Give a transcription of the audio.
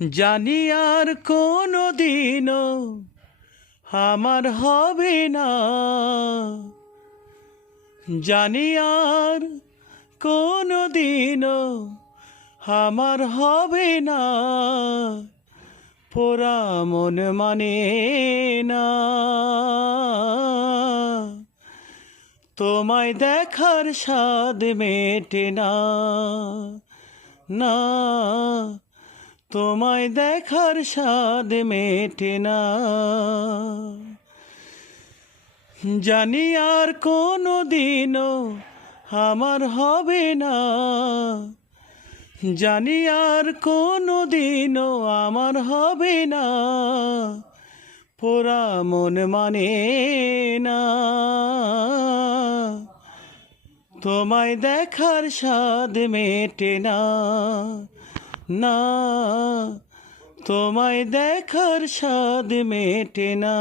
জানি আর কোনো দিনও আমার হবে না, জানি আর কোনো দিনও আমার হবে না, পোড়া মন মানে না তোমায় দেখার স্বাদ মেটে না, না তোমায় দেখার স্বাদ মেটে না। জানি আর কোনো দিনও আমার হবে না, জানি আর কোনো দিনও আমার হবে না, পোড়া মন মানে না তোমায় দেখার স্বাদ মেটে না, না তোমায় দেখার স্বাদ মেটে না।